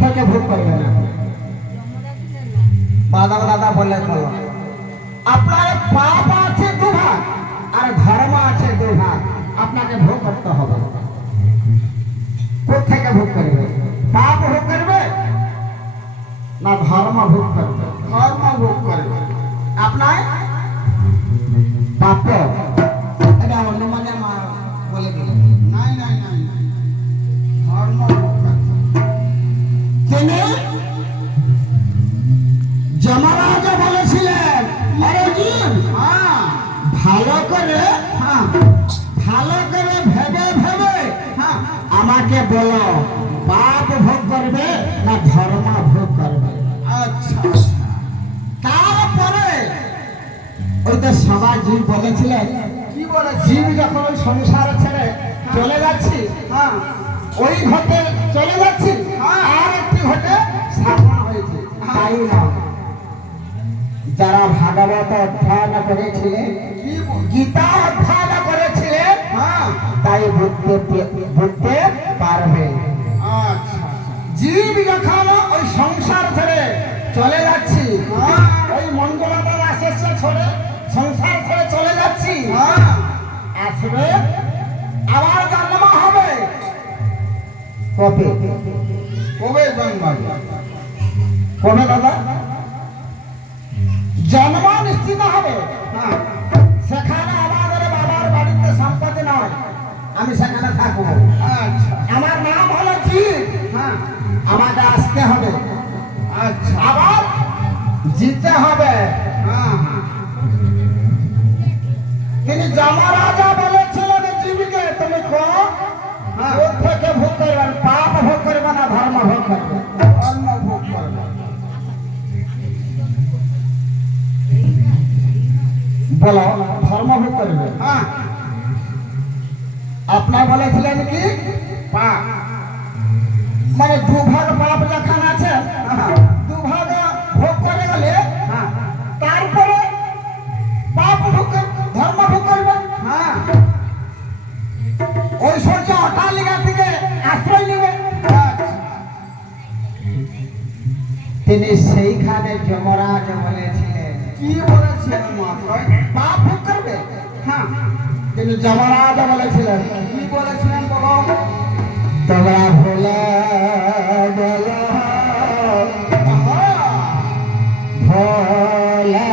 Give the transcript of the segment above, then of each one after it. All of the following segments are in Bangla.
কোথেকে ভোগ করবে না? বাদাম দাদা বলে বলো, আপনার পাপ আছে দুভাগ আর ধর্ম আছে দুভাগ, আপনাকে ভোগ করতে হবে। কোথেকে ভোগ করবে? পাপ ভোগ করবে না ধর্ম ভোগ করবে? ধর্ম ভোগ করবে। আপনার পাপ এটা অনুমানে বলে দিল, নাই নাই নাই, ধর্ম ভোগ করবে। তিনি যমরাজ বলেছিলেন, অর্জুন ভালো করে ভেবে ভেবে আমাকে বলো, পাপ ভোগ করবে না ধর্ম ভোগ করবে? আচ্ছা, তারপরে ওই তো সবাই জীব বলেছিলেন, কি বলে, জীব যখন ওই সংসার ছেড়ে চলে যাচ্ছি, ওই ঘটে চলে যাচ্ছি, আর একটি ঘটে স্থাপন হয়েছে, তাই না? যারা ভাগবত অধ্যয়ন করেছিলেন, গীতা অধ্যয়ন করেছিলেন, তাই বুঝতে পারবে। জীব যখন ওই সংসার ছেড়ে চলে যাচ্ছি, ওই মঙ্গলতার আশেষে ছেড়ে সংসার ছেড়ে চলে যাচ্ছি, আসবে আবার জন্ম হবে। কবে কবে জন্ম? কবে দাদা? জন্ম নিশ্চিত হবে, সেখানে আমাদের বাবার বাড়িতে সম্পত্তি নয়, আমি সেখানে থাকবো। আমার নাম হলো জীব, আমাকে আসতে হবে, আবার জিততে হবে। তিনি যমরাজা বলেছিলেন জীবকে, তুমি থেকে ভোগ করবে, পাপ ভোগ করবে না ধর্ম ভোগ করবে? ধর্ম ভোগ করবে। বলো, ধর্ম ভোগ করবে? আপনার বলেছিলেন কি পাপ, মানে দুভাগ পাপ যখন আছে, দুভাগ ভোগ করে গেলে তারপরে পাপ ভোগ ধর্ম ভোগ করবে। ঐশ্বর্য অট্টালিকা থেকে আশ্রয় নেবে। তিনি সেইখানে যমরাজ বলেছিলেন, কি বলেছিলেন? পাপ ভোগ করবে। তিনি যমরাজ বলেছিলেন, কি বলেছিলেন বলো? তোমরা ভোলে বলো, ভোলে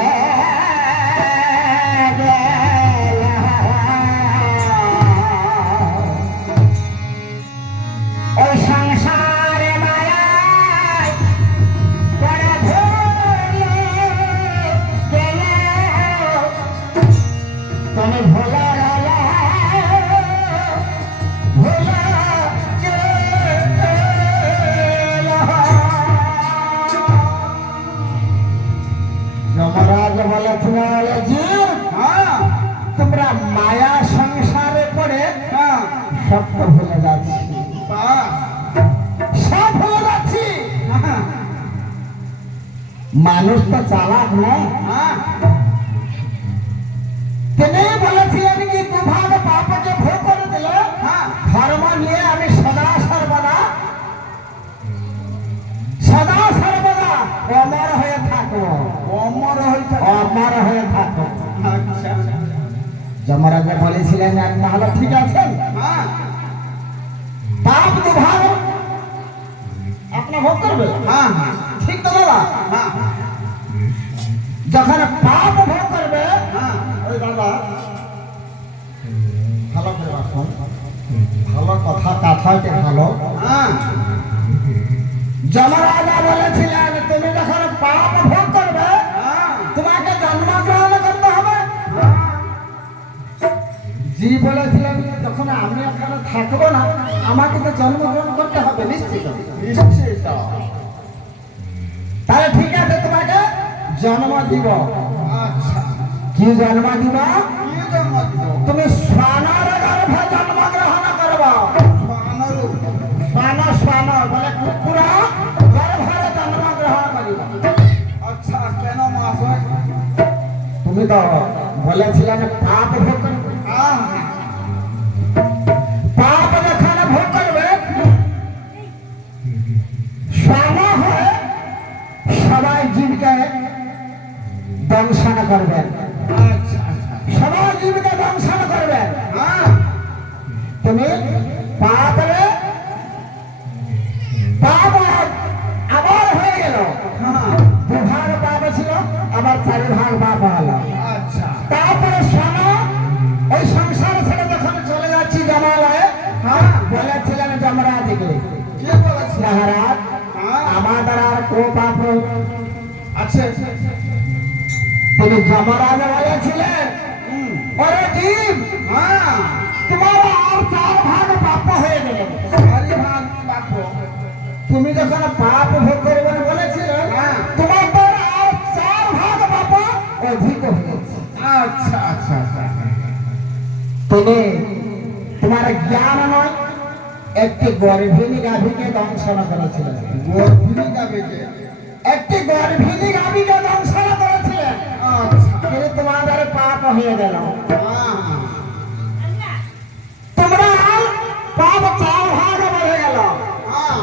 ওই সংসারে মায়ায় পড়ে ভোলে গেলে, তুমি ভোলা তোমরা মায়া সংসারে পড়ে সব ভুলে যাচ্ছি, সব ভুলে যাচ্ছি। মানুষ তো চালাক নয়। তিনি বলেছিলেন কি দুভাগ পাপকে ভোগ করে দিলে ধর্ম নিয়ে আমি সদা সর্বদা অমর হয়ে থাকবো, অমর হয়ে থাকবো। যমরাজা বলেছিলেন, তাহলে ঠিক আছে, পাপ দুভাগ আপনি ভোগ করবে। ঠিক তো দাদা? যখন পাপ ভোগ করবে, ওই দাদা ভালো করে রাখুন, ভালো কথা কাঠাতে ভালো। যমরাজা বলেছিলেন, তুমি যখন পাপ ভোগ করবে তোমাকে জন্মগ্রহণ করতে হবে। জি বলেছিলেন, যখন আমি এখানে থাকবো না, আমাকে তো জন্মগ্রহণ করতে হবে নিশ্চিত। তাহলে ঠিক আছে, তোমাকে জন্ম দিব। কি জন্ম দিব? তুমি শ্বানের গর্ভে জন্মগ্রহণ করবো। শ্বান বলে কুকুরা গর্ভে জন্মগ্রহণ করিব। আচ্ছা, কেন মহাশয়? তুমি তো বলেছিলেন পাপ ভোগ করবে। পাপ যখন ভোগ করবে, শ্বান সবাই জীবকে দংশন করবেন। আচ্ছা আচ্ছা সবাই জীবকে দংশন করবেন। হ্যাঁ তুমি পাপরে পাপ আবার হয়ে গেল। হ্যাঁ দুভাগ পাপ ছিল, আবার 4 ভাগ পাপ হলো। আচ্ছা তারপরে শোনো, ওই সংসার ছেড়ে যখন চলে যাচ্ছি জমালয়ে, হ্যাঁ বলেছিলেন যমরাজকে, কে বলেছে মহারাজ হ্যাঁ আমাদের আর কো পাপ আছে তিনি যমরাজ বলেছিলেন, হুম ওরে জীব, হ্যাঁ তোমার আর 4 ভাগ পাপ হয়ে গেল। চারি ভাগ পাপ তুমি যখন পাপ ভোগ করবে বলেছিলে, হ্যাঁ। তোমার পর আর 4 ভাগ পাপ অধিক হয়েছে। আচ্ছা আচ্ছা আচ্ছা তুমি তোমার জ্ঞান নয়, একটি গর্ভিণী গাভীকে দংশন করেছিলেন। গর্ভিণী গাভীকে একটি গর্ভিণী গাভীকে দংশন করেছিলেন, আচ্ছা কিন্তু তোমাদের পাপ হয়ে গেল। হ্যাঁ তোমরা আর পাপ 4 ভাগ বেড়ে গেল। হ্যাঁ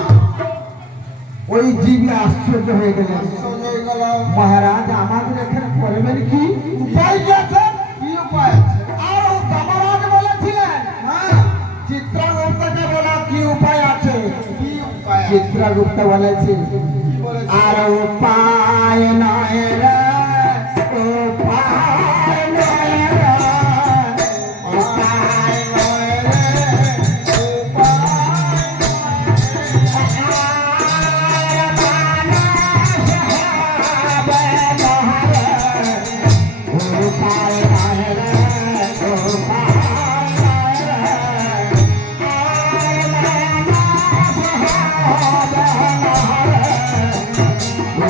ওই জীবী আশ্চর্য হয়ে গেলেন, আশ্চর্য হয়ে গেল মহারাজ আমাদের এখানে করবেন কি, উপায় কি আছে? কি উপায় আছে আর ও যমরাজ বলেছিলেন, হ্যাঁ চিত্রগুপ্তকে বলা কি উপায় আছে? কি উপায় আছে? চিত্রগুপ্ত বলেছে, কি বলেছে আর উপায় নয় রে, উপায় নয় রে, উপায় নয় রে,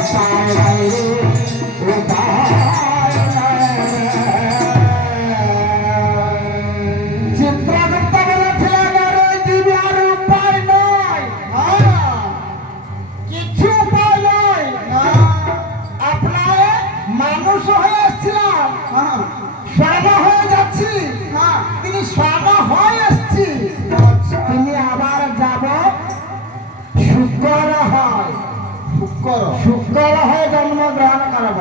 উপায় নয় রে, চিত্রগুপ্ত বলেছিলেন, আর ওই জীবের উপায় নয়, কিছু উপায় নয়। আপনার মানুষ হয়ে এসেছিলাম, হ্যাঁ স্বামা হয়ে যাচ্ছি, হ্যাঁ তিনি স্বামা হয়ে এসছি, আচ্ছা তিনি আবার যাব শুক্র হয়, শুক্র হয়ে জন্মগ্রহণ করব।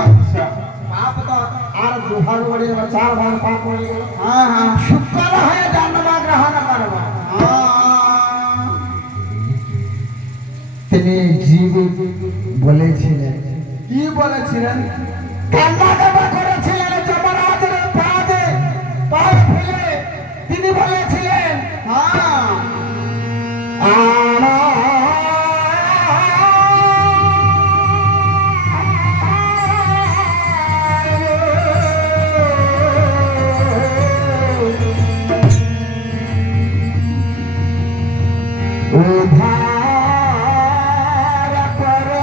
আচ্ছা পাপ তো আর 2 ভাগ বেড়ে গেল, 4 ভাগ পাপ হয়ে গেল। হ্যাঁ হ্যাঁ শুক্র হয়ে জন্মগ্রহণ করব। তিনি জীব বলেছিলেন, কি বলেছিলেন কান্না কাটা করেছিলেন যমরাজের পাদে পায়ে ফেলে। তিনি বলেছিলেন, হ্যাঁ উদ্ধার করে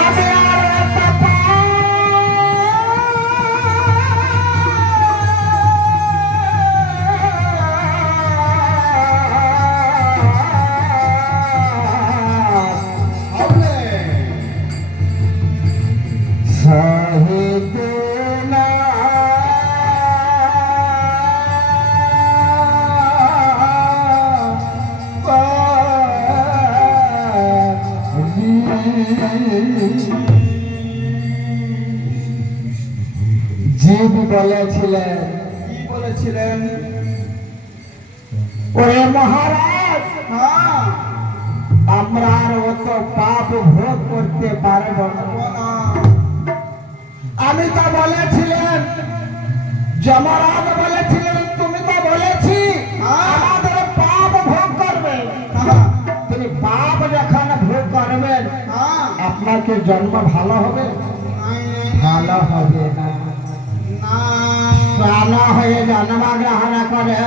আমি আর হবে সহিতে না জীব বলেছিলেন, কি বলেছিলেন ওরে মহারাজ, হ্যাঁ আমরা আর অত পাপ ভোগ করতে পারব না। বলা আমি তো বলেছিলেন, যমরাজ বলেছিলেন, তুমি তো বলেছি আমাদের পাপ ভোগ করবে। হ্যাঁ তিনি পাপ যখন ভোগ করবেন, হ্যাঁ আপনাকে জন্ম ভালো হবে? নাই, ভালো হবে না। না প্রাণ হয়ে জন্মগ্রহণ করে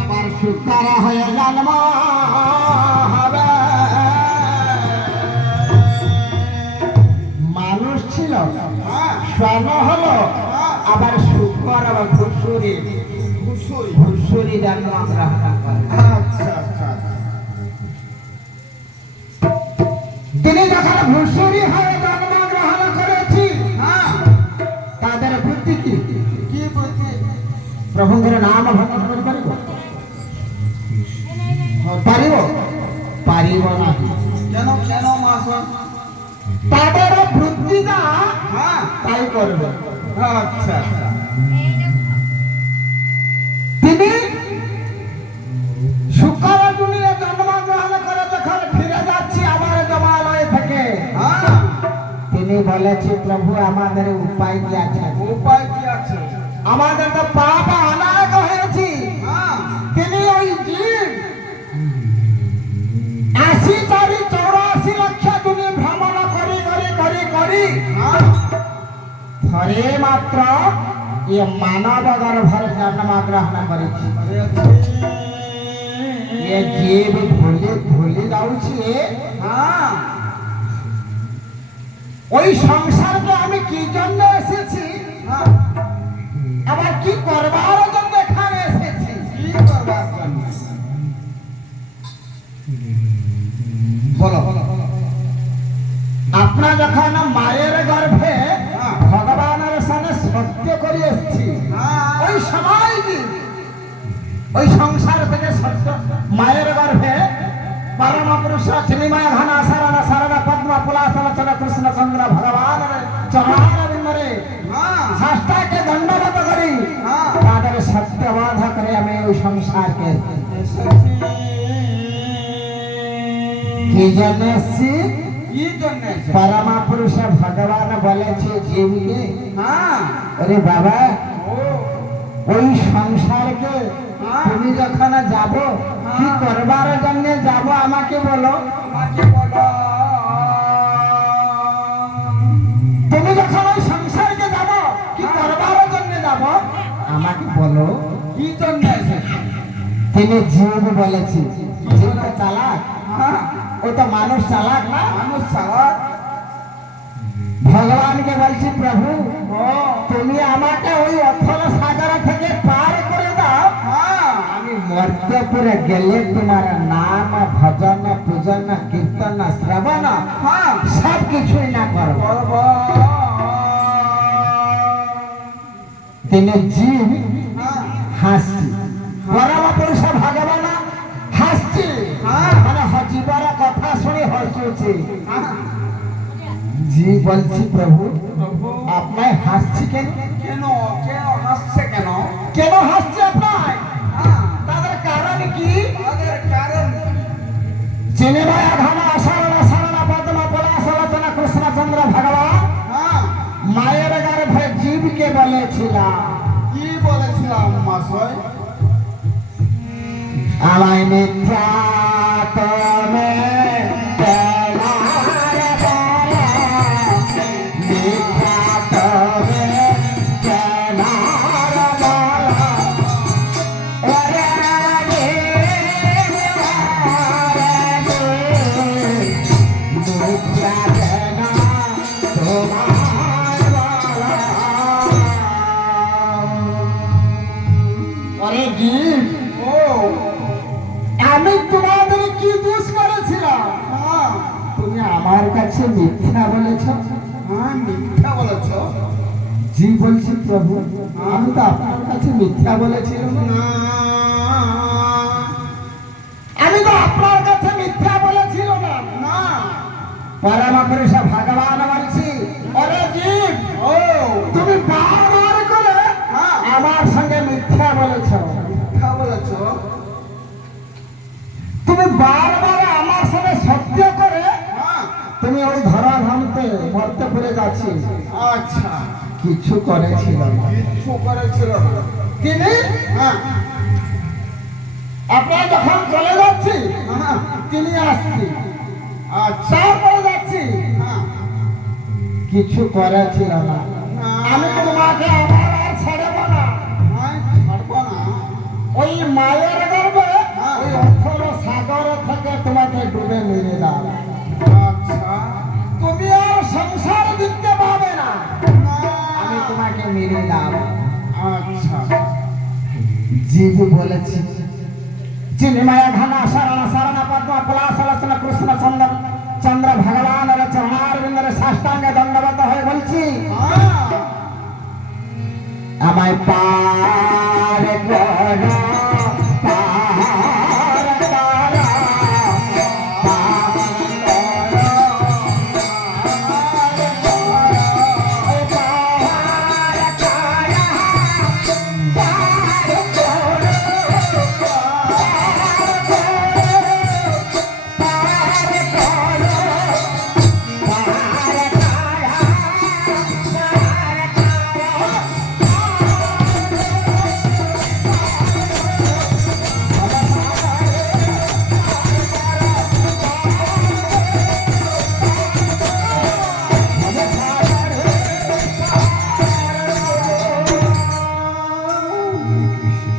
আবার শুক্র হয়ে জন্ম হবে। মানুষ ছিল, হ্যাঁ স্বর্ণ হলো, আবার শুক্র আবার ঘুষুরি ঘুষুরি ঘুষুরি জন্মগ্রহণ করে। আচ্ছা আচ্ছা তিনি যখন ঘুষুরি হয়ে জন্মগ্রহণ করেছি, ବୃତ୍ତି କି কি বৃত্তি ପ୍ରଭୁଙ୍କର ନାମ ଭଜନ କରିପାରିବ ପାରିବ ପାରିବ ନାହିଁ কেন কেন মহাশয় তাদের বৃত্তি যা হ্যাঁ তাই করবে আচ্ছা আচ্ছা তিনি শুকর দুনিয়া জন্মগ্রহণ করে যখন ফিরে যাচ্ছি আমার জমালয় থেকে হ্যাঁ তিনি বলেছে প্রভু আমাদের উপায় কি আছে উপায় কি আছে আমাদের তো পাপ অনেক হয়েছি হ্যাঁ তিনি ওই জীব 84 লক্ষ তিনি ভ্রমণ করি করি করি করি হ্যাঁ থরে মাত্র এ মানব গর্ভরে জন্মগ্রহণ করেছি এ জীব ভুলে ভুলে যাଉଛି হ্যাঁ ওই সংসারকে আমি কি জন্য এসেছি হ্যাঁ আবার কি করবার জন্য এখানে এসেছি কি করবার জন্য বলো আপনার যখন মায়ের গর্ভে হ্যাঁ। ভগবানের সঙ্গে সত্য করে এসেছি হ্যাঁ ওই সময় কি ওই সংসার থেকে সত্য মায়ের গর্ভে পরম পুরুষ চিনিময় ঘন শরণ শরণ পদ্ম পুলাসলোচন কৃষ্ণ চন্দ্র ভগবানের চরণ বিন্দরে হ্যাঁ শাস্ত্রকে দণ্ডবত করি হ্যাঁ তাদের সত্যবাধ করে আমি ওই সংসারকে কি জন্য এসেছি কি জন্য এসেছে? পরম পুরুষ ভগবান বলেছে জীবকে হ্যাঁ আরে বাবা ও ওই সংসারকে হ্যাঁ। তুমি যখন যাব কি করবার জন্য যাব আমাকে বলো আমাকে বলো তুমি যখন ওই সংসারকে যাব কি করবার জন্য যাব আমাকে বলো কি জন্য এসেছে? তিনি জীব বলেছি জীব তো চালাক হ্যাঁ ও তো মানুষ চালাক না মানুষ চালাক ভগবানকে বলছি প্রভু ও তুমি আমাকে ওই অথল সাগর থেকে পার করে দাও হ্যাঁ আমি মর্তপুরে গেলে তোমার নাম ভজন পূজন কীর্তন শ্রবণ হ্যাঁ সব কিছুই না করব করব তিনি জীব হ্যাঁ হাসছি পরম পুরুষ ভগবান হাসছি হ্যাঁ। মানে জীবন কথা শুনে হসুছি হ্যাঁ জি বলছি প্রভু প্রভু আপনার হাসছি কেন কেন কেন হাসছে কেন কেন হাসছে আপনার হ্যাঁ তাদের কারণ কি তাদের কারণ চিনিময় ঘন শরণ শরণ পদ্ম পলাশলোচন কৃষ্ণচন্দ্র ভগবান হ্যাঁ মায়ের গর্ভে জীবকে বলেছিলাম কি বলেছিলাম মহাশয় আমায় মিথ্যা তুমি দেওয়ার বলে, মিথ্যা তুমি দেওয়ার বলে, ওরে মিথ্যা কেন তোমার বলে। ওরে জীব ও আমি তোমাদের কি দোষ করেছিলাম হ্যাঁ তুমি আমার কাছে মিথ্যা বলেছ হ্যাঁ মিথ্যা বলেছ জি বলছি প্রভু আমি তো আপনার কাছে মিথ্যা বলেছিলাম না। না আমি তো আপনার কাছে মিথ্যা বলেছিল না না পরম পুরুষ ভগবান বলছি ওরে জীব ও তুমি বারবার করে হ্যাঁ আমার সঙ্গে মিথ্যা বলেছ মিথ্যা বলেছ তুমি বারবার আমার সঙ্গে সত্য করে হ্যাঁ তুমি ওই ধরাধামতে মরতে পড়ে যাচ্ছি আচ্ছা কিছু করেছিল না কিচ্ছু করেছিল না তিনি হ্যাঁ আপনার যখন চলে যাচ্ছি হ্যাঁ তিনি আসছি আচ্ছা তারপরে যাচ্ছি হ্যাঁ কিছু করেছিল না আমি তোমাকে আবার আর ছাড়ব না হ্যাঁ ছাড়বো না ওই মায়ের গর্ভে ওই অথর সাগর থেকে তোমাকে ডুবে মেরে দাও আচ্ছা তুমি আর সংসার দিতে পাবে না না আমি তোমাকে মেরে দাও আচ্ছা জীব বলেছি চিন্ময় ঘন শরণ শরণ পদ্ম পলাশলোচন কৃষ্ণ চন্দ্র চন্দ্র ভগবানের চরণার বিন্দরে সাষ্টাঙ্গে দণ্ডবত হয়ে বলছি হ্যাঁ আমায় পার করো, পার করো, পার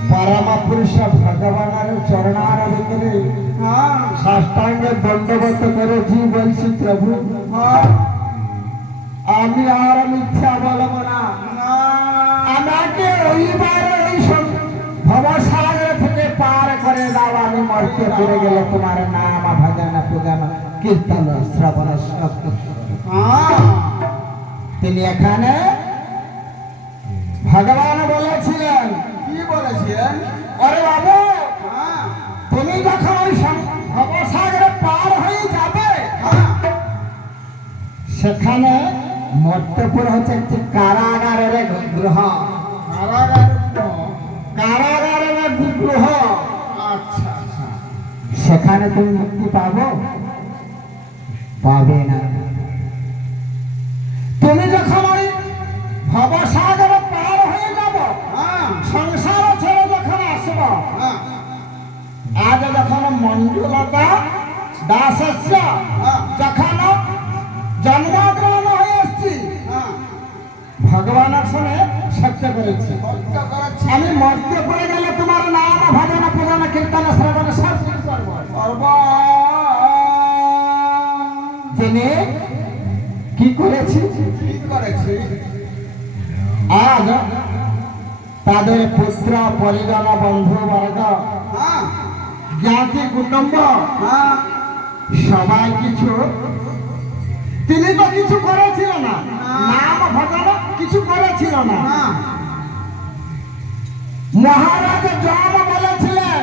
পরমপুರುಷ ভগবানের চরণারবিন্দে সাষ্টাঙ্গে দণ্ডবত করে জি বলছি প্রভু, আমি আর মিথ্যা বলবো না। আমাকে ওইবার ওই ভবসাগর থেকে পার করে দাও। আমি মরতে পড়ে গেলে তোমার নাম ভজন পূজন কীর্তন শ্রবণ সব তিনি এখানে ভগবান বলেছিলেন। কি বলেছিলেন? আরে বাবু, তুমি যখন ওই ভবসাগরে পার হয়ে যাবে, সেখানে মর্তপুর হচ্ছে একটি কারাগারের গৃহ। কারাগারের গৃহ। আচ্ছা আচ্ছা। সেখানে তুমি মুক্তি পাবো? পাবে না। তুমি যখন ওই ভবসাগরে পার হয়ে যাব, সংসার ছেড়ে যখন আসব, আজ যখন মঞ্জুলতা দাসস্য যখন জন্মগ্রহণ হয়ে এসছি, ভগবানের সঙ্গে সত্য করেছি। আমি মরতে পড়ে গেলে তোমার নাম ভজন পূজন কীর্তন শ্রবণ সব কিছু করবো। তিনি কি করেছি? আজ তাদের পুত্র পরিজন বন্ধু বর্গ জ্ঞাতি কুটুম্ব সবাই কিছু, তিনি তো কিছু করেছিল না, নাম ভজন কিছু করেছিল না। মহারাজ যম বলেছিলেন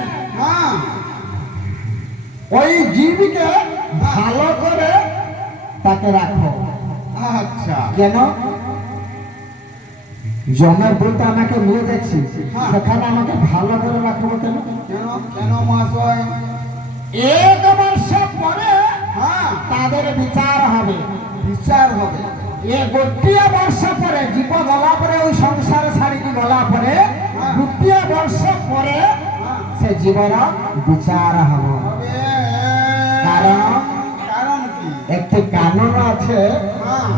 ওই জীবকে ভালো করে তাকে রাখো। আচ্ছা। কেন? জমের ব্রত আমাকে নিয়ে যাচ্ছি, সেখানে আমাকে ভালো করে রাখবো কেন? কেন কেন মহাশয়? এক বর্ষ পরে তাদের বিচার হবে। বিচার হবে? এ গোটিয়ে বর্ষ পরে জীব গলা পরে, ওই সংসার ছাড়িকি গলা পরে গোটিয়ে বর্ষ পরে সে জীবন বিচার হবে। কারণ কারণ কি? একটি কানুন আছে,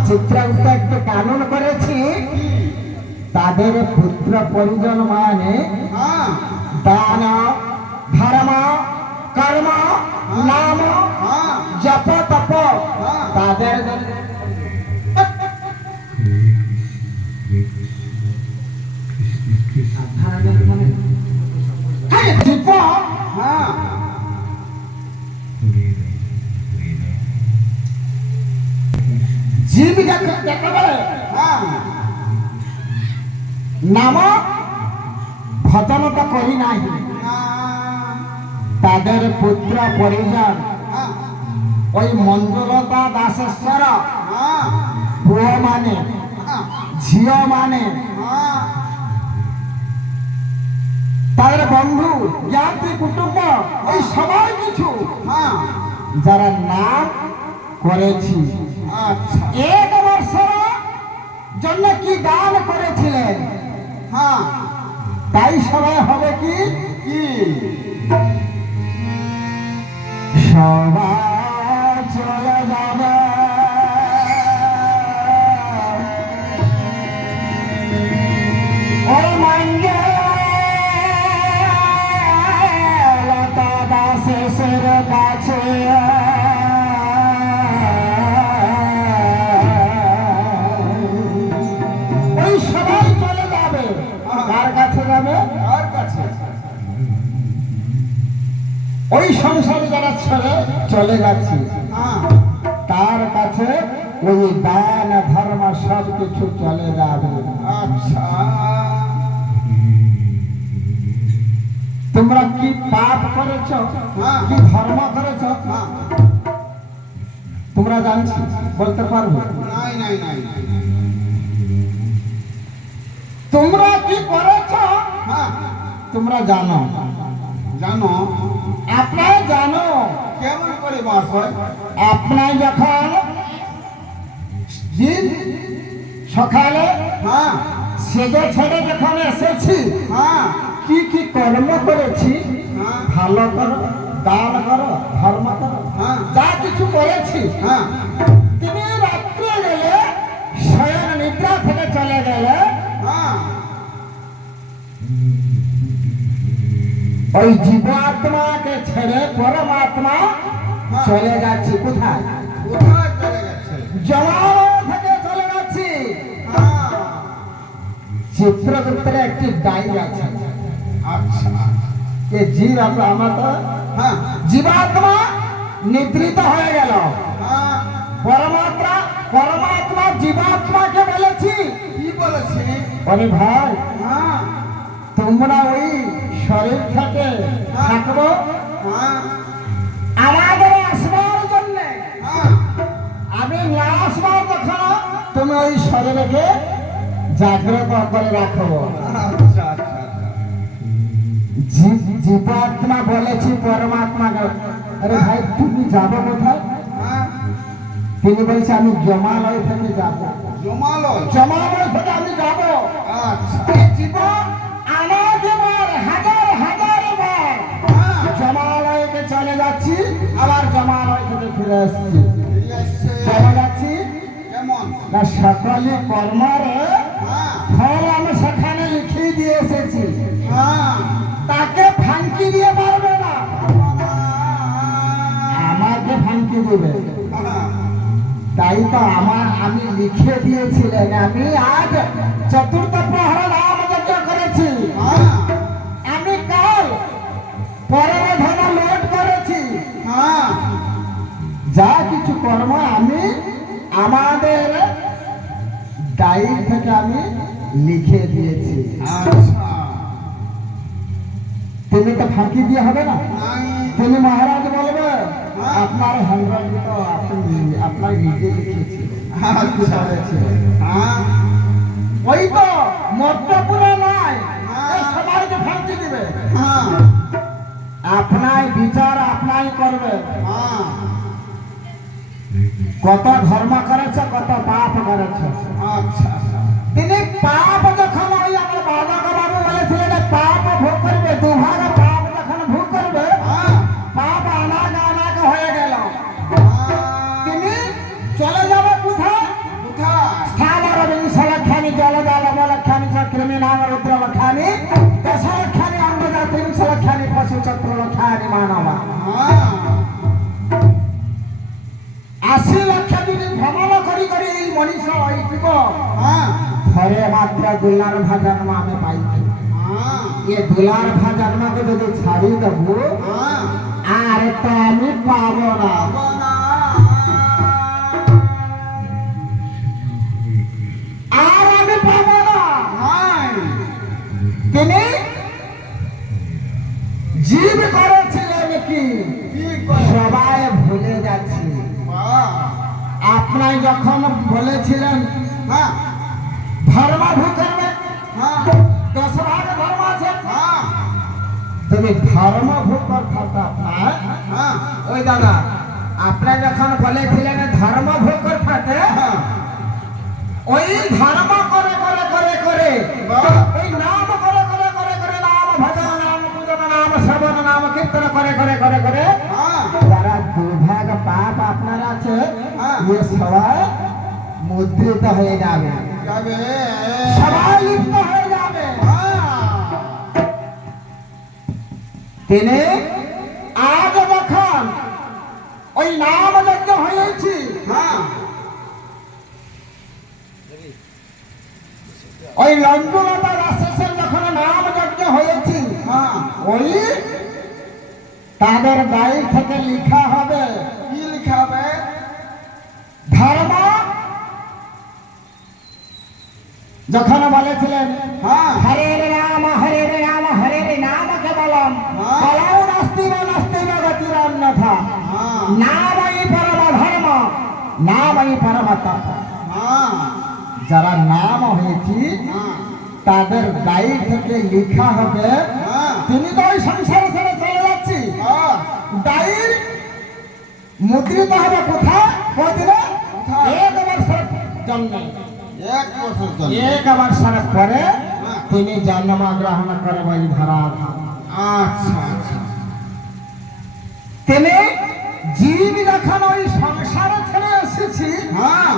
চিত্রগুপ্ত একটি কানুন করেছি। তাদের পুত্র পরিজন মানে দান ধর্ম কর্ম নাম জপ তপ তাদের জীব জীব দেখা বলে নাম ভজন তো করি নাই। তাদের পুত্র পরিজন ওই মঞ্জুলতা দাসেশ্বর পুয় মানে ঝিও মানে তাদের বন্ধু জ্ঞাতি কুটুম্ব ওই সবাই কিছু যারা নাম করেছি। আচ্ছা। এক বর্ষের জন্য কি দান করেছিলেন, তাই সবাই হবে কি সবাই চলে যাবে। ওই মঞ্জুলতা দাসের কাছে ওই সবাই চলে যাবে। কার কাছে যাবে? কার কাছে? ওই সংসারে যারা ছেড়ে চলে যাচ্ছে তার কাছে ওই দান ধর্ম সব কিছু চলে যাবে। আচ্ছা। তোমরা কি পাপ করেছ, হ্যাঁ। কি ধর্ম করেছ, হ্যাঁ। তোমরা জানছি বলতে পারবো? নাই নাই নাই নাই। তোমরা কি করেছ হ্যাঁ। তোমরা জানো, জানো? আপনারা জানো। কেমন করে বাস হয়? আপনার যখন দিন সকালে হ্যাঁ। সেজে ছেড়ে যখন এসেছি, হ্যাঁ। কি কি কর্ম করেছি, হ্যাঁ। ভালো করো, দান করো, ধর্ম করো, হ্যাঁ। যা কিছু করেছি, হ্যাঁ। তুমি রাত্রে গেলে শয়ন নিদ্রা থেকে চলে গেলে হ্যাঁ। ওই জীবাত্মাকে ছেড়ে পরমাত্মা চলে যাচ্ছি। কোথায়? কোথায় চলে গেছে? জমালয় থেকে চলে যাচ্ছি। হ্যাঁ। চিত্রগুপ্তের একটি ডাইরি আছে। আচ্ছা। এ জীব আমার তো হ্যাঁ। জীবাত্মা নিদ্রিত হয়ে গেল। হ্যাঁ। পরমাত্মা পরমাত্মা জীবাত্মাকে বলেছি, কি বলেছে? বলে ভাই হ্যাঁ। তোমরা ওই শরীর থেকে থাকবো, হ্যাঁ। আমাদের আসবার জন্য। হ্যাঁ। আমি না আসবার তখন তুমি ওই শরীরকে জাগ্রত করে রাখবো। আচ্ছা আচ্ছা আচ্ছা। জীবাত্মা বলেছি পরমাত্মাকে, আরে ভাই তুমি যাবো কোথায়? হ্যাঁ। তিনি বলছে আমি জমালয় থেকে যাবো। জমালয়? জমালয় থেকে আমি যাবো। আচ্ছা। এই জীবন অনেকবার হাজার হাজার বার হ্যাঁ। জমালয়কে চলে যাচ্ছি, আবার জমালয় থেকে ফিরে আসছি। ঠিক আছে। চলে যাচ্ছি কেমন? না সকলে কর্মের হ্যাঁ। ফল আমি সেখানে লিখিয়ে দিয়ে এসেছি, হ্যাঁ। তাকে ফাঁকি দিয়ে পারবে না, আমাকে ফাঁকি দিবে। হ্যাঁ। তাই তো আমি লিখে দিয়েছিলেন, আমি আজ চতুর্থ প্রহর নাম যজ্ঞ করেছি, হ্যাঁ। আমি কাল পরের ধন লোট করেছি, হ্যাঁ। যা কিছু কর্ম আমি আমাদের ডায়েরি থেকে আমি লিখে দিয়েছি। আচ্ছা। তিনি তো ফাঁকি দিয়ে হবে না, নাই। তিনি মহারাজ বলবে আপনার হ্যান্ডরাইটিং তো আপনার নিজে লিখেছি। আচ্ছা। হ্যাঁ। ওই তো মধ্যপুরে নয়, এই সবাইকে ফাঁকি দিবে। হ্যাঁ। আপনার বিচার আপনাই করবে, হ্যাঁ। কত ধর্ম করেছে, কত পাপ করেছে। আচ্ছা আচ্ছা। তিনি পাপ যখন ওই আমার বাবাকে বাবু বলেছিলেন যে পাপ ভোগ করবে, দুভাগ পাপ যখন ভোগ করবে, হ্যাঁ। পাপ আনাগ আনাগ হয়ে গেল। হ্যাঁ। তিনি চলে যাবে কোথায়? কোথায়? স্থাবর বিংশলক্ষানি জলজাল অবলক্ষানি চক্রমী নাম রুদ্রলক্ষানি দশলক্ষানি অঙ্গজা ত্রিংশলক্ষানি পশু চক্রলক্ষানি মানব। হ্যাঁ। 80 লক্ষ যদি ভ্রমণ করি করি এই মনীষ ওই জীব হ্যাঁ। ঘরে মাত্র দুলার ভাজানো আমি পাইছি। হ্যাঁ। এ দুলার ভাজানোকে যদি ছাড়ি দেবো হ্যাঁ। আর তো আমি পাবো না। আর আমি পাবো না। নাই। তিনি জীব করেছিলেন কি কি করে? সবাই ভুলে যাচ্ছি। বাহ। আপনার যখন বলেছিলেন হ্যাঁ। ধর্ম ভোগ করবে, হ্যাঁ। 10 ভাগ ধর্ম আছে, হ্যাঁ। তুমি ধর্ম ভোগ করতে আপনার হ্যাঁ। ওই দাদা আপনার যখন বলেছিলেন ধর্ম ভোগ করতে, হ্যাঁ। ওই ধর্ম করে করে করে করে বাহ। ওই নাম করে করে করে করে নাম ভজন নাম পূজন নাম শ্রবণ নাম কীর্তন করে করে করে করে হ্যাঁ। যারা দুর্ভাগ পাপ আপনার আছে হ্যাঁ। এ সবাই মুদ্রিত হয়ে যাবে, যাবে। সবাই লিপ্ত হয়ে যাবে। হ্যাঁ। তিনি আজ যখন ওই নাম যজ্ঞ হয়েছি, হ্যাঁ। ওই লঞ্জুলতা রাশেষের যখন নাম যজ্ঞ হয়েছি, হ্যাঁ। ওই তাদের গাড়ি থেকে লিখা হবে কি লিখাবে? ধর্ম। যখন বলেছিলেন হ্যাঁ। হরে রাম হরে রাম হরে নাম কেবলম নামই পরম ধর্ম, নামই পরম তপ। হ্যাঁ যারা নাম হয়েছি হ্যাঁ তাদের দায়ী থেকে লেখা হবে হ্যাঁ তিনি তো ওই সংসারে ছেড়ে চলে যাচ্ছি। হ্যাঁ দায়ীর মুদ্রিত হবে কোথায়? কদিনে? কোথায়? এক বছর জন্মে, 1 বছর জন্য। এক বছর পরে তিনি জন্মগ্রহণ করবেন ধরা। আচ্ছা আচ্ছা তিনি জীব যখন ওই সংসারে ছেড়ে এসেছি, হ্যাঁ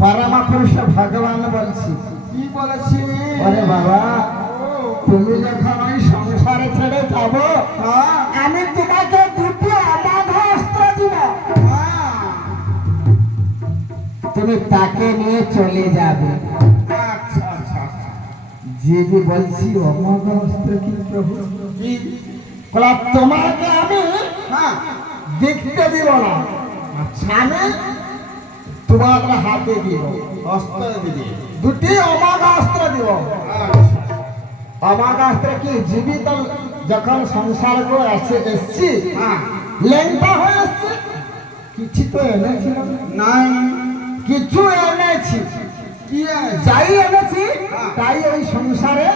পরম পুরুষ ভগবান বলছি, কি বলেছি? ওরে বাবা ও, তুমি যখন ওই সংসারে ছেড়ে যাব, হ্যাঁ আমি তোমাকে দুটি অবাধ অস্ত্র দিব, হ্যাঁ তুমি তাকে নিয়ে চলে যাবে। আচ্ছা আচ্ছা আচ্ছা জীবী বলছি অবাধ অস্ত্র কি প্রভু? কি? বলা তোমাকে আমি হ্যাঁ দেখতে দিব না, আমি তোমার হাতে দিব, অস্ত্র দিদি। দুটি অবাধ অস্ত্র দিব। আচ্ছা অবাধ অস্ত্র কি? জীবিত যখন সংসার করে এসছি, হ্যাঁ লেংটা হয়ে এসছি, কিছু তো এনেছিল না। নাই কিছু এনেছি, কি আছে? যাই এনেছি তাই ওই সংসারে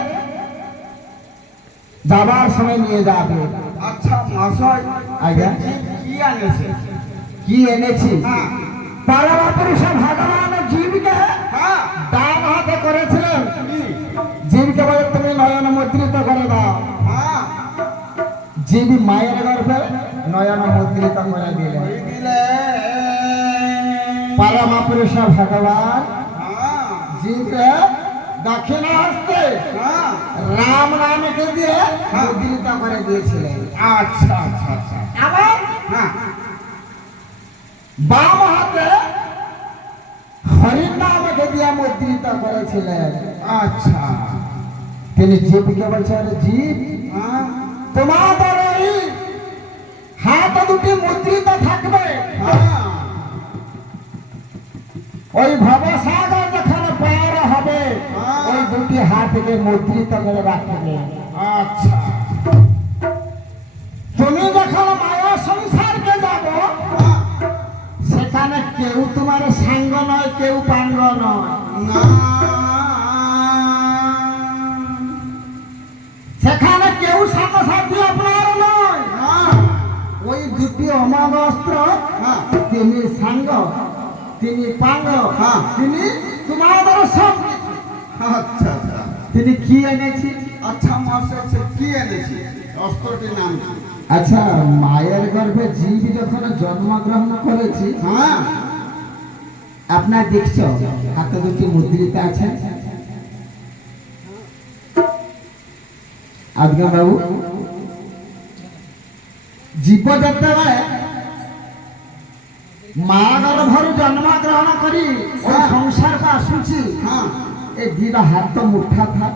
যাবার সময় নিয়ে যাবে। আচ্ছা মহাশয় আজ্ঞা। কি আনেছে? কি এনেছি? হ্যাঁ পরম পুরুষ ভগবান জীবকে হ্যাঁ ডান হাতে করেছিলেন, কি? জীবকে বলে তুমি নয়ন মুদ্রিত করে দাও। হ্যাঁ জীব মায়ের গর্ভে নয়ন মুদ্রিত করে দিলেন। ওই দিলে। পরম পুরুষ ভগবান হ্যাঁ জীবকে দক্ষিণা হস্তে হ্যাঁ রাম নামকে দিয়ে মুদ্রিত করে দিয়েছিলেন। আচ্ছা আচ্ছা আচ্ছা আবার হ্যাঁ বাম হাতে হরিণ নামকে দিয়ে মুদ্রিত করেছিলেন। আচ্ছা তিনি জীবকে বলছেন, জীব হ্যাঁ তোমাদের এই হাত দুটি মুদ্রিত থাকবে, হ্যাঁ ওই ভবসাগর যখন পার হবে ওই দুটি হাতকে মুদ্রিত করে রাখবে। আচ্ছা তুমি যখন মায়া সংসারকে যাব, হ্যাঁ সেখানে কেউ তোমার সাঙ্গ নয়, কেউ পাঙ্গ নয়, না সেখানে কেউ সাথে সাথী আপনার নয়। হ্যাঁ ওই দুটি অমাব অস্ত্র, হ্যাঁ তিনি সাঙ্গ, তিনি পাঙ্গ, হ্যাঁ। তিনি তোমাদের সব। আচ্ছা আচ্ছা তিনি কি এনেছি? আচ্ছা মহাশয় সে কি এনেছে? অস্ত্রটির নাম কি? আচ্ছা, মায়ের গর্ভে জীব যখন জন্মগ্রহণ করেছি, হ্যাঁ আপনার দেখছো হাতে দুটি মুদ্রিত আছে। আজকে বাবু জীব যেতেବେଳେ মা গর্ভରୁ জন্মগ্রহণ করি ওই সংসারକୁ ଆସୁଛି, হ্যাঁ ଏ ଦିଟା ହାତ ମୁଠା ଥାଏ।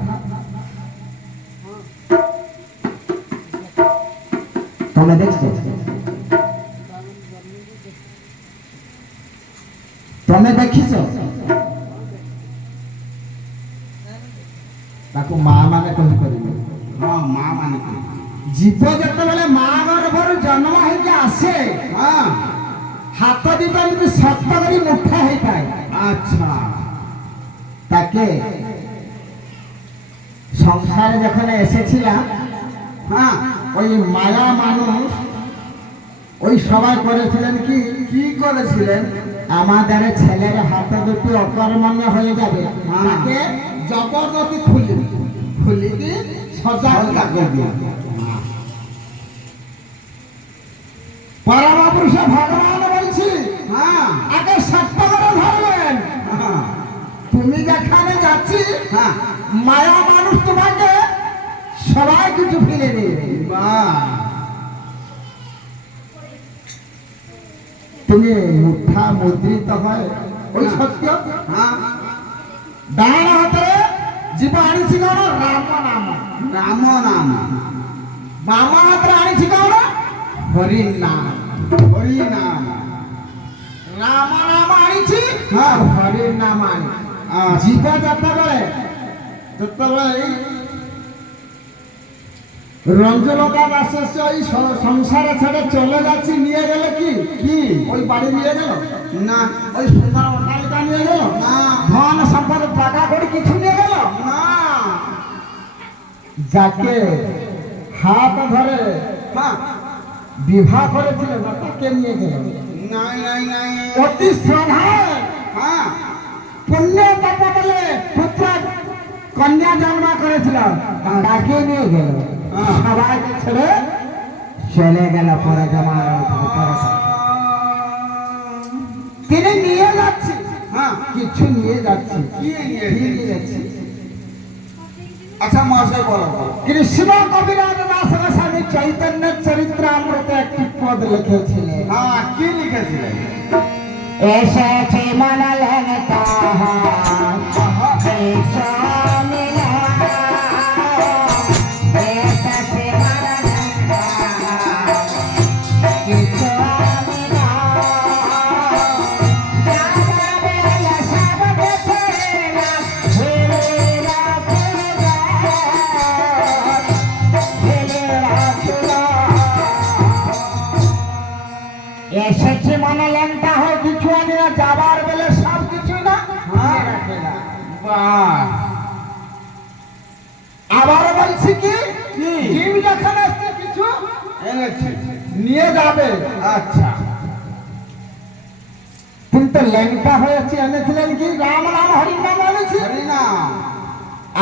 ତମେ দেখছো? ତମେ ଦେଖିଛ? ତାକୁ ମା ମାନେ କହିପାରିବେ। ହଁ ମା ମାନେ କି? ଜୀବ ଯେତେବେଳେ ମା ଗର୍ଭରୁ ଜନ୍ମ ହେଇକି ଆସେ, হ্যাঁ ହାତ ଦିଟା ଏମିତି ଶକ୍ତ କରି ମୁଠା ହେଇଥାଏ। আচ্ছা তাকে সংসারে যখন এসেছিলাম, হ্যাঁ ওই মায়া মানুষ ওই সবাই করেছিলেন কি, কি করেছিলেন? আমাদের ছেলের হাতে দুটি অকর্মণ্য হয়ে যাবে, হ্যাঁ। তাকে জবরদস্তি খুলি কি সজাগ করে দিয়ে। পরম পুরুষ ভগবান বলছি, হ্যাঁ আগে শক্ত করে ধরবেন। হ্যাঁ তুমি যেখানে যাচ্ছি, হ্যাঁ মায়া মানুষ তোমাকে সবাই কিছু ফেলে দেবে। বাহ তুমি মুঠা মুদ্রিত হয় ওই সত্য। হ্যাঁ ডান হাতে জীব আনিছি কଣ রাম নাম, রাম নাম বাম হাତରେ আনিছি কଣ হরি নাম। হরি নাম রাম নাম আনিছি, হ্যাঁ। হরি নাম আনি। আচ্ছা। জীব যেତେବେଳେ রঞ্জলতা দাস এসে ওই সংসারে ছেড়ে চলে যাচ্ছি, নিয়ে গেলে কি কি? ওই বাড়ি নিয়ে গেল না ওই সুন্দর অট্টালিকা নিয়ে গেল না ধন সম্পদ টাকা করে কিছু নিয়ে গেল না যাকে হাত ধরে হ্যাঁ বিবাহ করেছিল না তাকে নিয়ে গেল নাই নাই নাই অতি শ্রদ্ধায় হ্যাঁ পুণ্য পাপ বলে পুত্র কন্যা জন্ম করেছিল তাকে নিয়ে গেল হ্যাঁ। সবাইকে ছেড়ে চলে গেল পরে জমার তিনি নিয়ে যাচ্ছি হ্যাঁ কিছু নিয়ে যাচ্ছি কি নিয়ে নিয়ে যাচ্ছি আচ্ছা মহাশয় বলো বলো। কৃষ্ণ কবিরাজ দাস গোস্বামী চৈতন্য চরিত্রামৃত একটি পদ লিখেছিলেন হ্যাঁ কি লিখেছিলেন? এসেছে মনলেন তাহার এই চমিলা, এসেছে মনলেন তাহার এই চমিলা, যাবা বেলা সবকে ছেড়েলা, ছেলেরা চলে যায়, ছেলেরা চলে এসেছে মনে লেনটা হয় কিছু আনি না, যাবার বেলে সব কিছু না হ্যাঁ। নিয়ে রাখে না। বাহ আবার বলছি কি কি? জিম যখন আসছে কিছু এনেছি নিয়ে যাবে, আচ্ছা কিন্তু লেনটা হয়েছে এনেছিলেন কি রাম নাম হরি নাম এনেছি, হরি না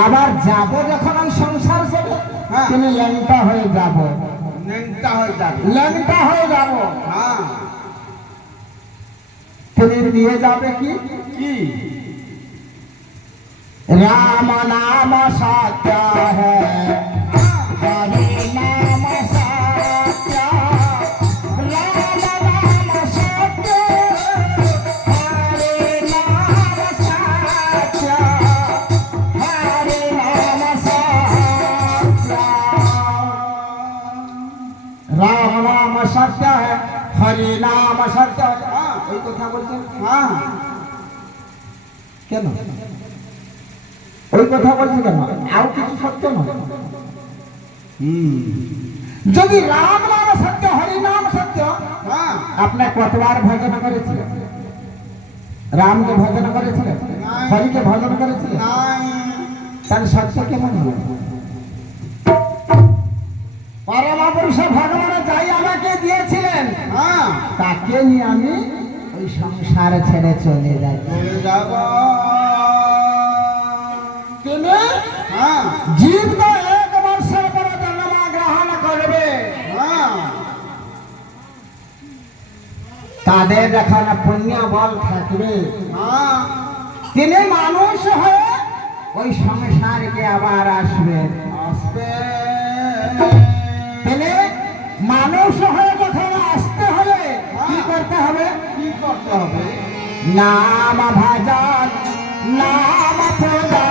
আবার যাব যখন ওই সংসার ছেড়ে হ্যাঁ। তিনি লেনটা হয়ে যাব, নেংটা হয়ে যাবে লেনটা হয়ে যাব, হ্যাঁ তিনি নিয়ে যাবে কি কি? राम नाम सत्य है, हरि नाम सत्य, राम नाम सत्य, हरि नाम सत्य, हरि नाम सत्य, राम नाम सत्य है, हरि नाम सत्य है। हाँ। ওই কথা বলছেন হ্যাঁ কেন? ওই কথা বলছি কেন? আর কিছু সত্য নয়। যদি রাম নাম সত্য হরি নাম সত্য, হ্যাঁ আপনার কতবার ভজন করেছিলেন? রামকে ভজন করেছিলেন, নাই। হরিকে ভজন করেছিলেন, নাই তার সত্য কেমন হল? পরমপুরুষ ভগবান যাই আমাকে দিয়েছিলেন হ্যাঁ তাকে নিয়ে আমি ওই সংসার ছেড়ে চলে যাই। চলে যাব তিনি হ্যাঁ জীব তো 1 বর্ষের পরে জন্ম গ্রহণ করবে, হ্যাঁ তাদের এখন পুণ্য বল থাকবে, হ্যাঁ তিনি মানুষ হয়ে ওই সংসারকে আবার আসবেন। আসবে তিনি মানুষ হয়ে যখন আসতে হলে কি করতে হবে? কি করতে হবে? নাম ভজন, নাম পূজা,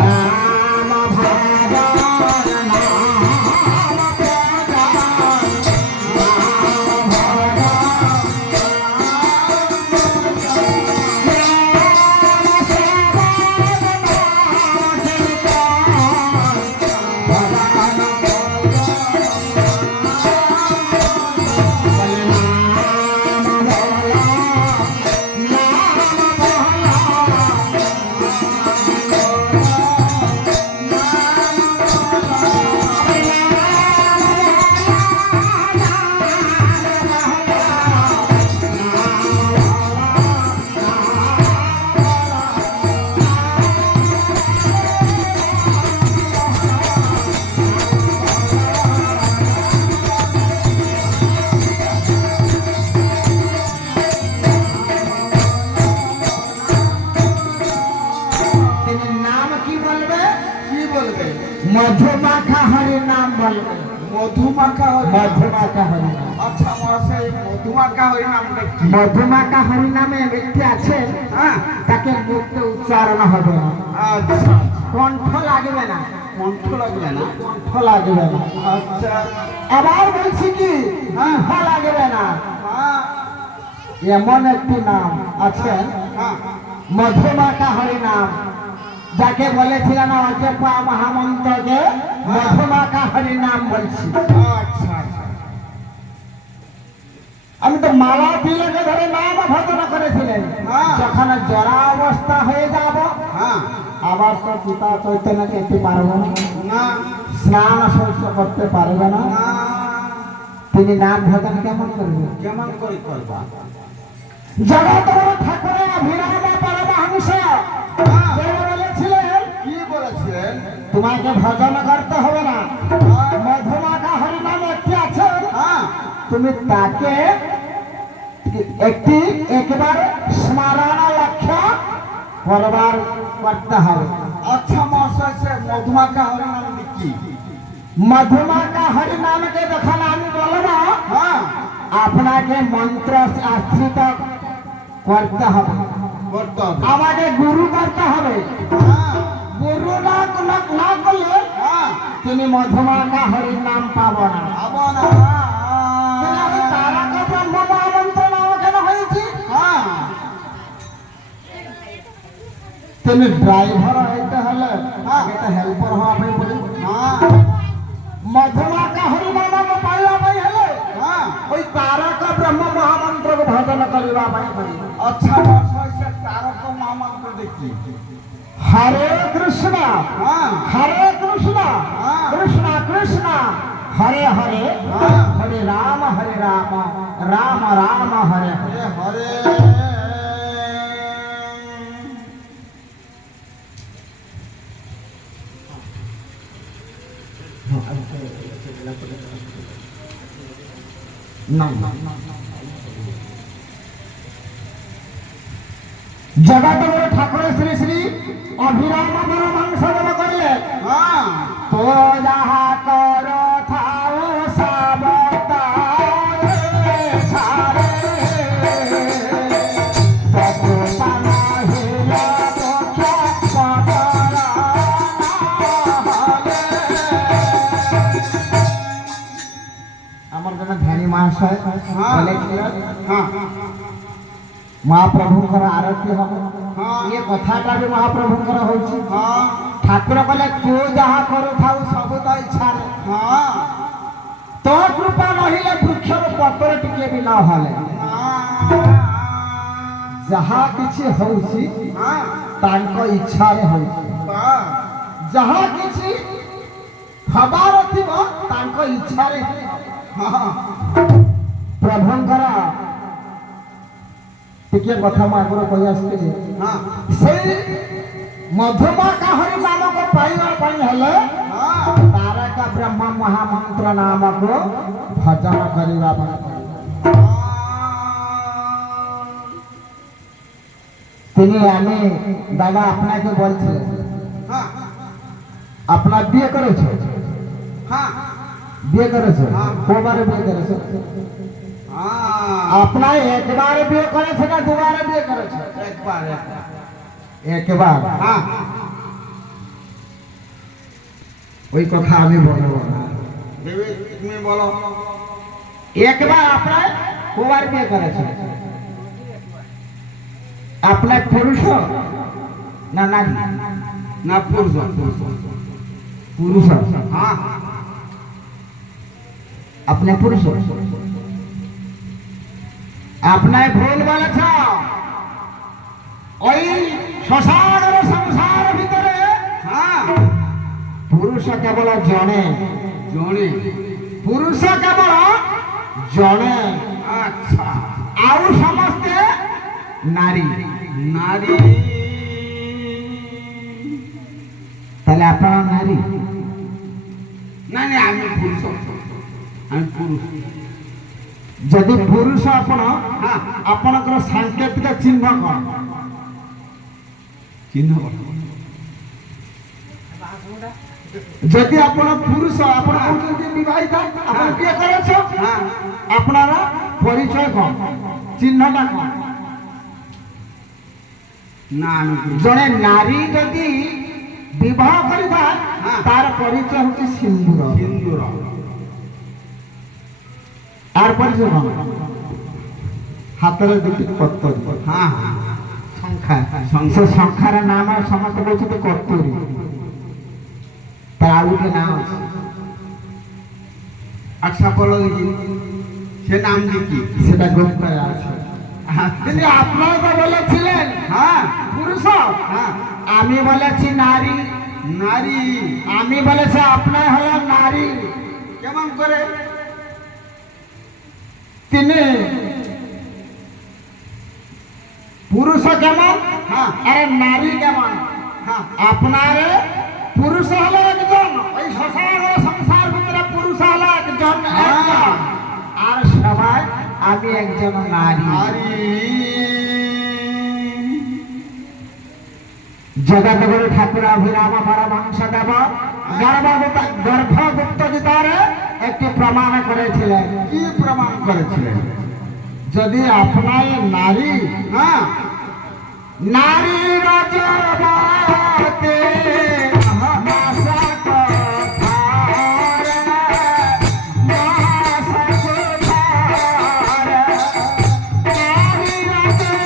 নাম ভজন, নাম পূজা, নাম তিনি নাম কি বলবে? কি বলবে? মধুমাখা হরি নাম বলবে, মধুমাখা হরি মধুমাখা হরি নাম। আচ্ছা মহাশয় মধুমাখা হরি নামটা কি? মধুমাখা হরি নামে ব্যক্তি আছেন, হ্যাঁ তাকে মুখে উচ্চারণ হবে না, আচ্ছা কণ্ঠ লাগবে না, কণ্ঠ লাগবে না কণ্ঠ লাগবে না। আচ্ছা আবার বলছি কি কণ্ঠ লাগবে না। হ্যাঁ এমন একটি নাম আছে হ্যাঁ মধুমাখা হরি নাম, যাকে বলেছিলেন অজপা মহামন্ত্রকে মধুমাকা হরি নাম বলছি। আচ্ছা আচ্ছা আমি তো মালা তিলকে ধরে নাম ভজনা করেছিলেন। হ্যাঁ। যখন জরা অবস্থা হয়ে যাব হ্যাঁ আবার তো পিতা চৈতন্য খেতে পারবো না, না স্নান শৌচ করতে পারবে না, না তিনি নাম ভজন কেমন করবে? কেমন করে করবা? জগৎ ঠাকুরের অভিরাম পরমহংস তিনি বলেছিলেন কি বলেছিলেন? তোমাকে ভজন করতে হবে না, হ্যাঁ, মধুমাকা হরি নাম একটি আছে, হ্যাঁ তুমি তাকে একবার স্মরণ লক্ষ্য করতে হবে। আচ্ছা মহাশয় সে মধুমাকা হরিনাম কি? মধুমাকা হরি নামকে যখন আমি বলবো হ্যাঁ আপনাকে মন্ত্র আশ্রিত করতে হবে, করতে হবে। আমাকে গুরু করতে হবে। হ্যাঁ গুরু না করলে হ্যাঁ তিনি মধুমাকা হরির নাম পাবো না। আবার না তিনি আমি তারকা ব্রহ্ম মহামন্ত্র নাম কেন হয়েছি? হ্যাঁ তিনি ড্রাইভার হইতে হলে আগে তো হেল্পার হওয়া পাই বলি। হ্যাঁ মধুমাকা হরি নামকে পাইবা পাই হলে হ্যাঁ ওই তারকা ব্রহ্ম মহামন্ত্রকে ভজন করিবা পাই করি। আচ্ছা মহাশয় সে তারক মহামন্ত্র দেখি। হরে কৃষ্ণ হ্যাঁ হরে কৃষ্ণ হ্যাঁ। কৃষ্ণ কৃষ্ণ হরে হরে হ্যাঁ। হরে রাম রাম রাম হরে হরে। হরে জগৎগুরু ঠাকুর শ্রী শ্রী অভিরাম পরমহংস দেব কইলে হ্যাঁ তো যাহা কর থাও সাবতারে ছাড়ে তবু পানা হিলা পক্ষা পতরা না হলে। আমার জন্য ধ্যানী মহাশয় বলেছিলেন হ্যাঁ মহাপ্রভুଙ୍କର ଆରତୀ ହବ। ହଁ। ଇଏ କଥାଟା ବି ମହାପ୍ରଭୁଙ୍କର ହଉଛି। ହଁ ଠାକୁର କହିଲେ ତୁ ଯାହା କରୁଥାଉ ସବୁ ତ ଇଚ୍ଛାରେ, ହଁ ତୋ କୃପା ନହିଲେ ବୃକ୍ଷର ପତ୍ର ଟିକେ ବି ନ ହଲେ ଯାହା କିଛି ହଉଛି ହଁ ତାଙ୍କ ଇଚ୍ଛାରେ ହଉଛି। ବା ଯାହା କିଛି ହବାର ଥିବ ତାଙ୍କ ଇଚ୍ଛାରେ ହଁ ପ୍ରଭୁଙ୍କର ଟିକେ କଥା ମୁଁ ଆଗରୁ କହି ଆସିଥିଲି। ହଁ ସେଇ ମଧୁମାକା ହରି ନାମକ ପାଇବା ପାଇଁ ହେଲେ ହଁ ତାରକା ବ୍ରହ୍ମ ମହାମନ୍ତ୍ର ନାମକୁ ଭଜନ କରିବା ପାଇଁ ପଡ଼ିବ। তিনি আমি দাদা আপনাকে বলছে হ্যাঁ আপনার বিয়ে করেছে? হ্যাঁ বিয়ে করেছে? হ্যাঁ। কবারে বিয়ে করেছে? হ্যাঁ আপনার একবার বিয়ে করেছে না দুবারে বিয়ে করেছে? একবার একবার। হ্যাঁ ওই কথা আমি বলবো না। দেবী তুমি বলো একবার আপনার কবার বিয়ে করেছে? আপনার পুরুষ না নারী? না পুরুষ পুরুষ। হ্যাঁ আপনি পুরুষ? আপনার ভুল বলেছ। ওই শ্মশান সংসার ভিতরে হ্যাঁ পুরুষ কেবল জনে, জনে পুরুষ কেবল জনে, আচ্ছা ଆଉ ସମସ୍ତେ ନାରୀ। নারী ତାହେଲେ ଆପଣ ନାରୀ? না না আমি পুরুষ আমি পুরুষ ଯଦି ପୁରୁଷ ଆପଣ হ্যাঁ ଆପଣଙ୍କର ସାଙ୍କେତିକ ଚିହ୍ନ କ'ଣ? চিহ্ন ଯଦି ଆପଣ ପୁରୁଷ ଆପଣ କହୁଛନ୍ତି ବିବାହିତା ଆପଣ କିଏ କରୁଛ হ্যাঁ আপনার পরিচয় କ'ଣ? চিহ্নটা କ'ଣ? না আমি পুরুষ ଜଣେ ନାରୀ ଯଦି ବିବାହ କରିବା ହଁ। ତାର ପରିଚୟ ହଉଛି ସିନ୍ଦୁର। সিন্দুর আর পরিচয় କ'ଣ? ହାତରେ ଦୁଇଟି ପତ୍ର। হ্যাঁ হ্যাঁ সংখ্যা সে সংখ্যার নাম আর সমস্ত বলছে তো কর্তরি তার আর ଗୋଟେ নাম আছে আচ্ছা বলো দেখি সে নাম কি সেটা গ্রন্থে আছে তিনি আপনারা তো বলেছিলেন হ্যাঁ পুরুষ হ্যাঁ আমি বলেছি নারী নারী আমি বলেছি আপনার হলেন নারী কেমন করে তিনি পুরুষ কেমন হ্যাঁ আরে নারী কেমন হ্যাঁ আপনার পুরুষ হলো একজন ওই সংসার সংসার ভিতরে পুরুষ হলো একজন একজন। আর সবাই আমি একজন নারী নারী জগৎগুরু ঠাকুর অভিরাম পরমহংস দেব গর্ভগুপ্ত গীতারে একটি প্রমাণ করেছিলেন কি প্রমাণ করেছিলেন যদি আপনার নারী হ্যাঁ নারী রজবতে মাসক ধারে, মাসক ধারে, নারী রজবতে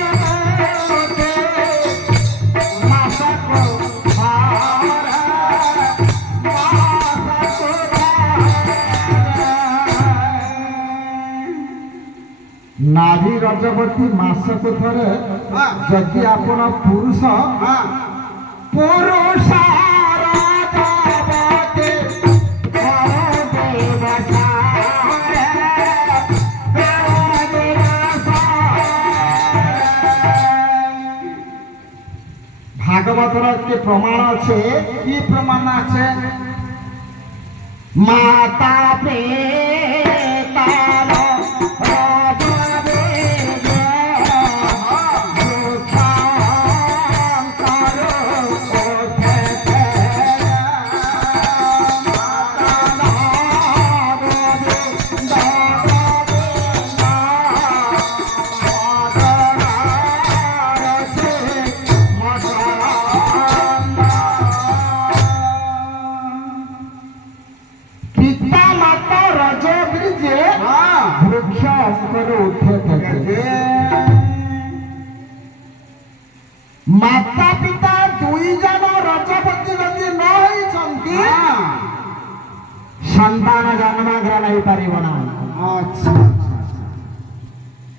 মাসক ধারে, মাসক ধারে। নারী রজবতী মাসক ধরে হ্যাঁ যদি ଆପଣ ପୁରୁଷ হ্যাঁ ପୁରୁଷ ରଜବତୀ ଦେବସାରେ, ভাগবতর একটি প্রমাণ আছে কি প্রমাণ আছে মাতা পিতার পিতা মাতা রজ ব্রিজে হ্যাঁ বৃক্ষ অঙ্করে উঠে থাকে মাতা পিতা দুই জন রজবতী যদি ନ ହୋଇଛନ୍ତି হ্যাঁ সন্তাନ ଜନ୍ମଗ୍ରହଣ ହେଇପାରିବ ନା আচ্ছা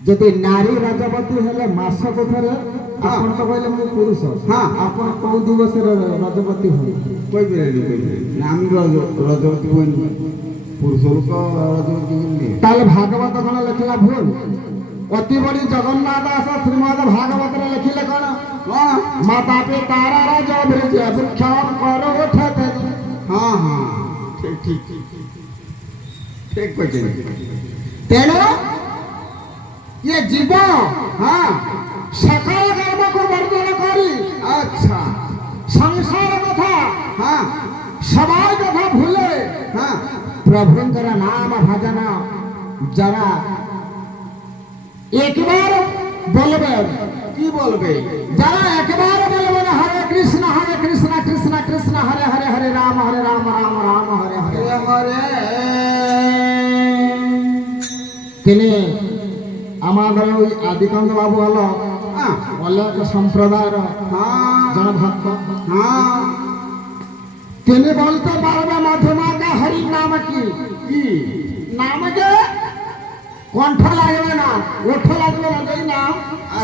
ଯଦି ନାରୀ ରଜବତୀ ହେଲେ ମାସକୁ ଥରେ ଆପଣ ତ କହିଲେ ମୁଁ ପୁରୁଷ ହଁ। ଆପଣ କୋଉ ଦିବସରେ ରଜବତୀ ହୁଏ কইবেনি আমি রজবতী হইনি পুরুষ লোক রজবতী হইনি তাহলে ভাগবত কোন লেখিলা ভুল অতি বড়ি জগন্নাথ দাস শ্রীমদ ভাগবতরে লেখিলে কোন হ্যাঁ মাতা পিতার রজ ব্রিজ বৃক্ষ অঙ্কর উঠে থাকে হ্যাঁ হ্যাঁ ঠিক ঠিক ঠিক কইছেন তেণু ইয়ে জীব হ্যাঁ সকাল কর্মকে বর্জন করি আচ্ছা সংসার কথা হ্যাঁ সবাই কথা ভুলে হ্যাঁ প্রভুঙ্কর নাম ভজন যারা একবার বলবেন কি বলবে যারা একবার বলবেন হরে কৃষ্ণ কৃষ্ণ কৃষ্ণ হরে হরে হরে রাম রাম রাম হরে হরে হরে তিনি আমাদের ওই আদিকান্ত বাবু হলো হ্যাঁ অলেখ সম্প্রদায়ের হ্যাঁ জন ভক্ত হ্যাঁ তিনি বলতে পারবে মধুমাকা হরি নাম কি কি নামকে কণ্ঠ লাগবে না ওঠ লাগবে না যেই নাম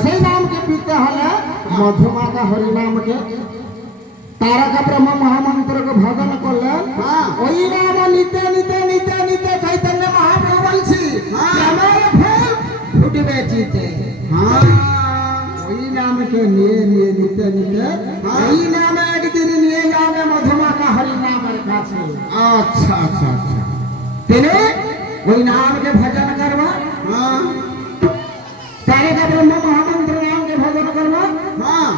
সেই নামকে পিতে হলে মধুমাকা হরি নামকে তারকা ব্রহ্ম মহামন্ত্রকে ভজন করলেন হ্যাঁ ওই নাম নিতে নিতে নিতে নিতে চৈতন্য মহাপ্রভু বলছি হ্যাঁ। আমার ফুল ফুটবে চিতে হ্যাঁ ওই নামকে নিয়ে নিয়ে নিতে নিতে হ্যাঁ। ওই নামে একদিন নিয়ে যাবে মধুমাকা হরি নামের কাছে আচ্ছা আচ্ছা আচ্ছা তিনি ওই নামকে ভজন করবা হ্যাঁ তারকা ব্রহ্ম মহামন্ত্র নামকে ভজন করবা হ্যাঁ